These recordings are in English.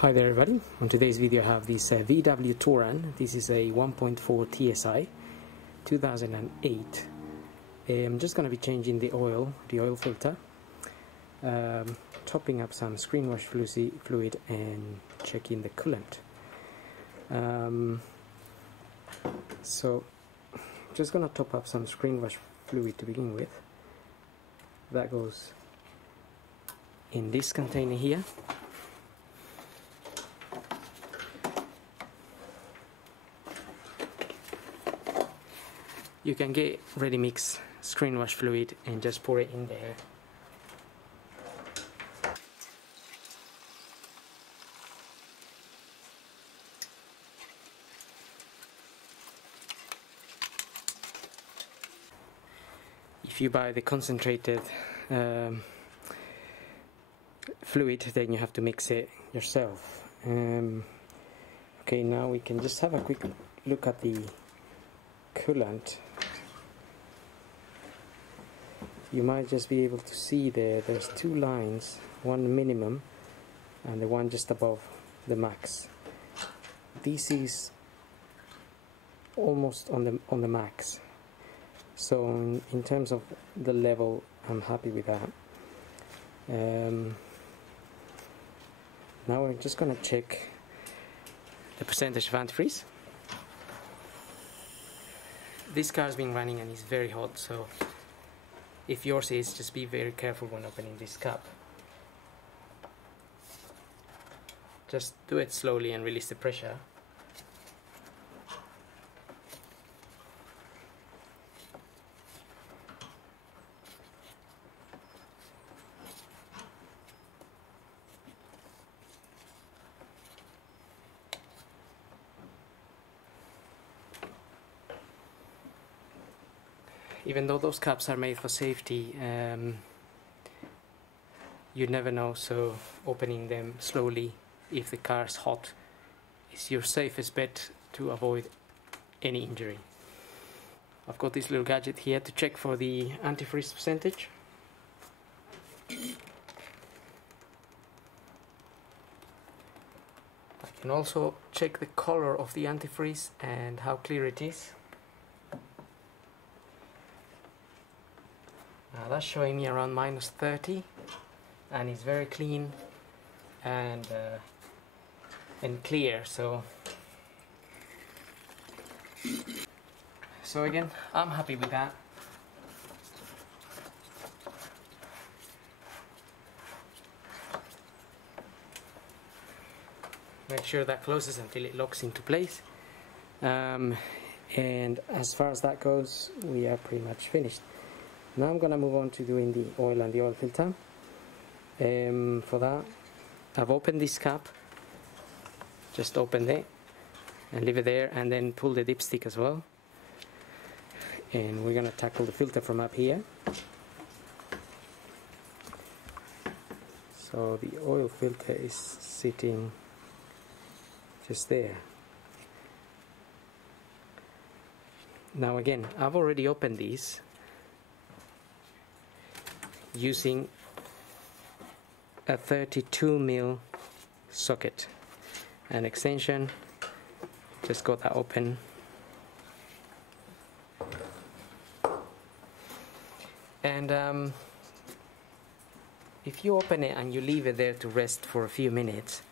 Hi there everybody, on today's video I have this VW Touran. This is a 1.4 TSI 2008. I'm just going to be changing the oil filter, topping up some screen wash fluid and checking the coolant. So just going to top up some screen wash fluid to begin with. That goes in this container here. You can get ready mix screen wash fluid and just pour it in there. If you buy the concentrated fluid, then you have to mix it yourself. Okay, now we can just have a quick look at the coolant. You might just be able to see there's two lines, one minimum and the one just above the max. This is almost on the max, so in terms of the level I'm happy with that. Now we're just gonna check the percentage of antifreeze. This car's been running and it's very hot, so if yours is, just be very careful when opening this cap. Just do it slowly and release the pressure. Even though those caps are made for safety, you never know, so opening them slowly if the car is hot is your safest bet to avoid any injury. I've got this little gadget here to check for the antifreeze percentage. I can also check the color of the antifreeze and how clear it is. Now that's showing me around -30, and it's very clean and clear. So again, I'm happy with that. Make sure that closes until it locks into place. And as far as that goes, we are pretty much finished. Now I'm going to move on to doing the oil and the oil filter. For that, I've opened this cap, just opened it and leave it there, and then pull the dipstick as well. And we're going to tackle the filter from up here. So the oil filter is sitting just there. Now again, I've already opened these using a 32mm socket and extension. Just got that open. And if you open it and you leave it there to rest for a few minutes,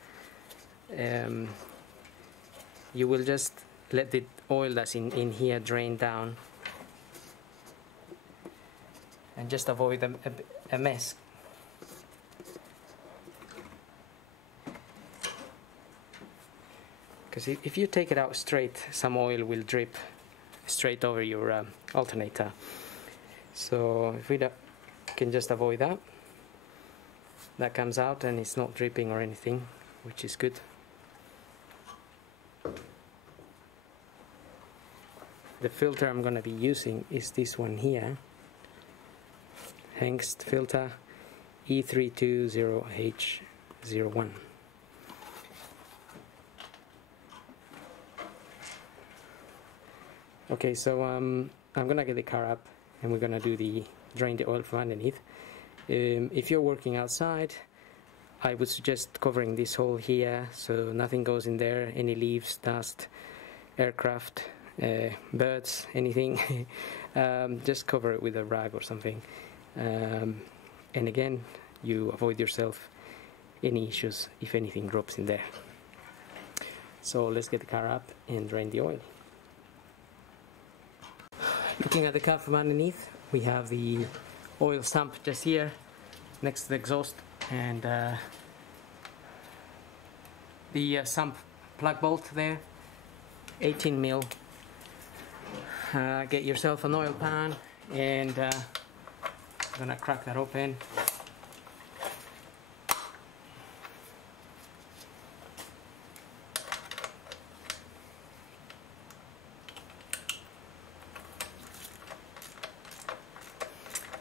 you will just let the oil that's in here drain down and just avoid a mess. Because if you take it out straight, some oil will drip straight over your alternator. So if we can just avoid that, that comes out and it's not dripping or anything, which is good. The filter I'm going to be using is this one here, Hengst filter E320H01. Okay, so I'm gonna get the car up and we're gonna drain the oil from underneath. If you're working outside, I would suggest covering this hole here so nothing goes in there, any leaves, dust, aircraft, birds, anything. Just cover it with a rag or something, and again you avoid yourself any issues if anything drops in there. So let's get the car up and drain the oil. Looking at the car from underneath, we have the oil sump just here next to the exhaust, and the sump plug bolt there, 18mm. Get yourself an oil pan, and I'm gonna crack that open.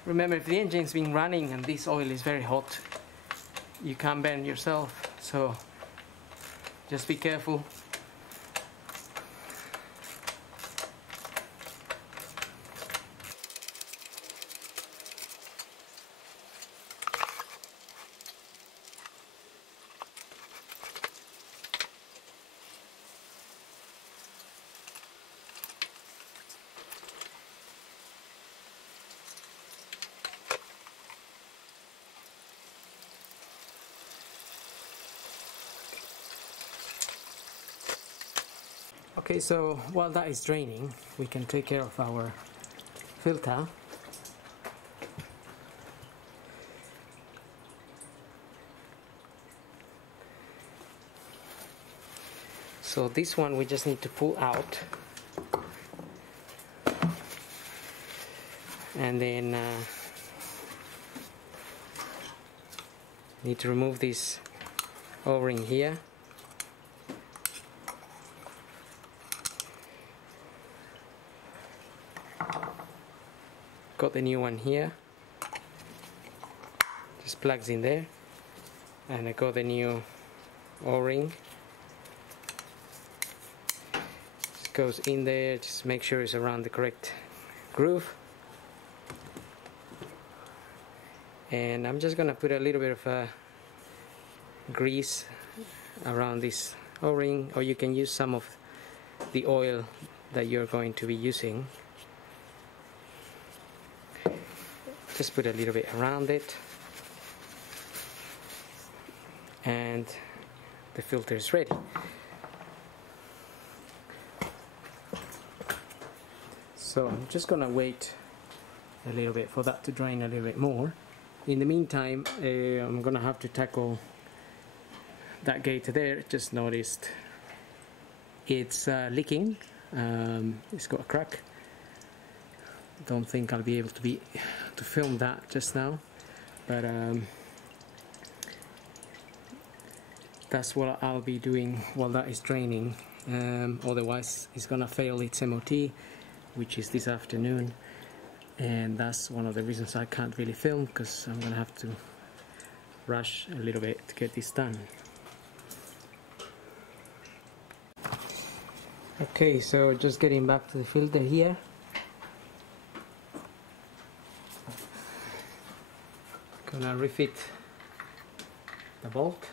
Remember, if the engine's been running and this oil is very hot, you can burn yourself, so just be careful. Okay, so while that is draining, we can take care of our filter. So this one we just need to pull out, and then need to remove this O-ring here. Got the new one here, just plugs in there, and I got the new O-ring, just goes in there. Just make sure it's around the correct groove, and I'm just gonna put a little bit of grease around this O-ring, or you can use some of the oil that you're going to be using. Just put a little bit around it, and the filter is ready. So I'm just gonna wait a little bit for that to drain a little bit more. In the meantime, I'm gonna have to tackle that gate there. Just noticed it's leaking. It's got a crack. Don't think I'll be able to film that just now, but that's what I'll be doing while that is draining. Otherwise it's gonna fail its MOT, which is this afternoon, and that's one of the reasons I can't really film, because I'm gonna have to rush a little bit to get this done. Okay, so just getting back to the filter here. Gonna refit the bolt.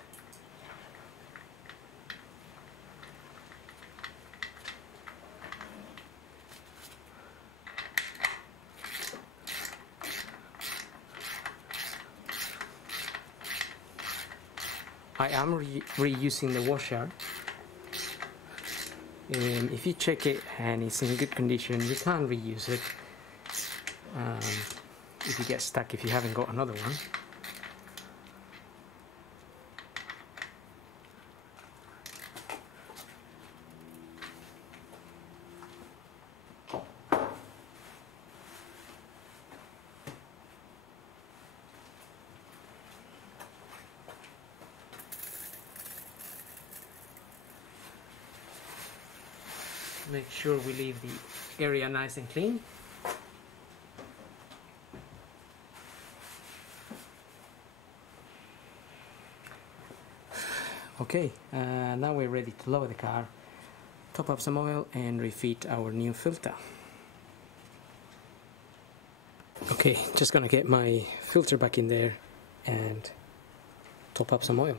I am reusing the washer. If you check it and it's in good condition, you can reuse it. If you get stuck, if you haven't got another one. Make sure we leave the area nice and clean. Okay, now we're ready to lower the car, top up some oil and refit our new filter. Okay, just gonna get my filter back in there and top up some oil.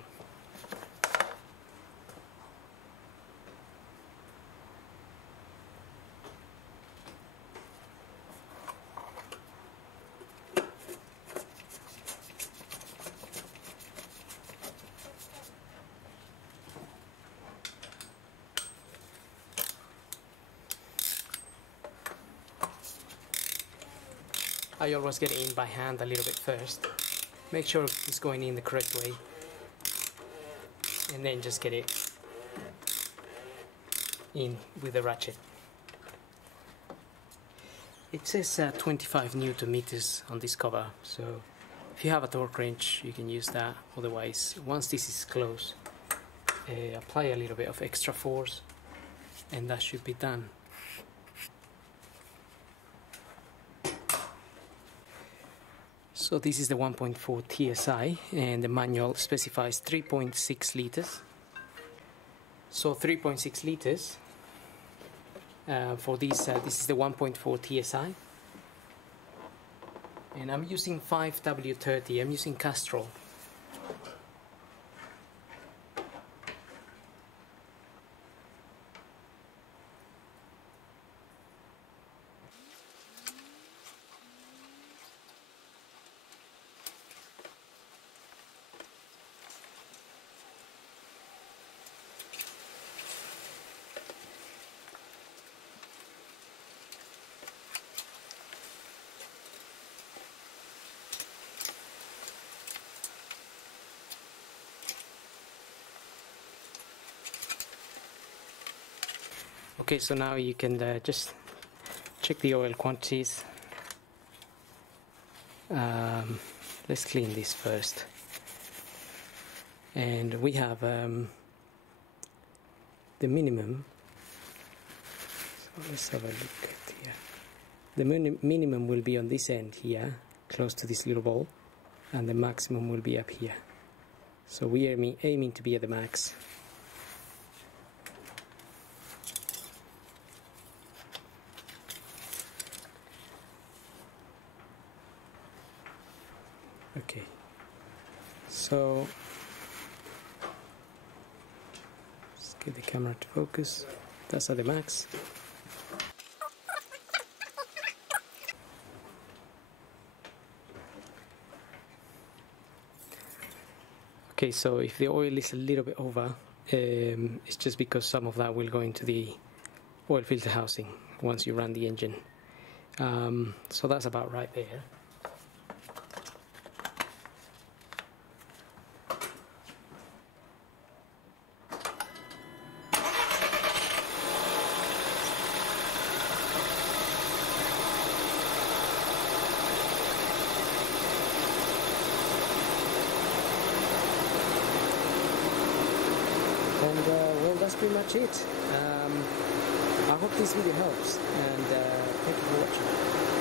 I always get it in by hand a little bit first. Make sure it's going in the correct way, and then just get it in with the ratchet. It says 25 Newton meters on this cover, so if you have a torque wrench you can use that. Otherwise, once this is closed, apply a little bit of extra force and that should be done. So this is the 1.4 TSI, and the manual specifies 3.6 liters. So 3.6 liters for this. This is the 1.4 TSI, and I'm using 5W30. I'm using Castrol. Okay, so now you can just check the oil quantities. Let's clean this first. And we have the minimum. So let's have a look at here. The minimum will be on this end here, close to this little ball, and the maximum will be up here. So we are aiming to be at the max. Okay, so let's get the camera to focus. That's at the max. Okay, so if the oil is a little bit over, it's just because some of that will go into the oil filter housing once you run the engine. So that's about right there. And well, that's pretty much it. I hope this video helps, and thank you for watching.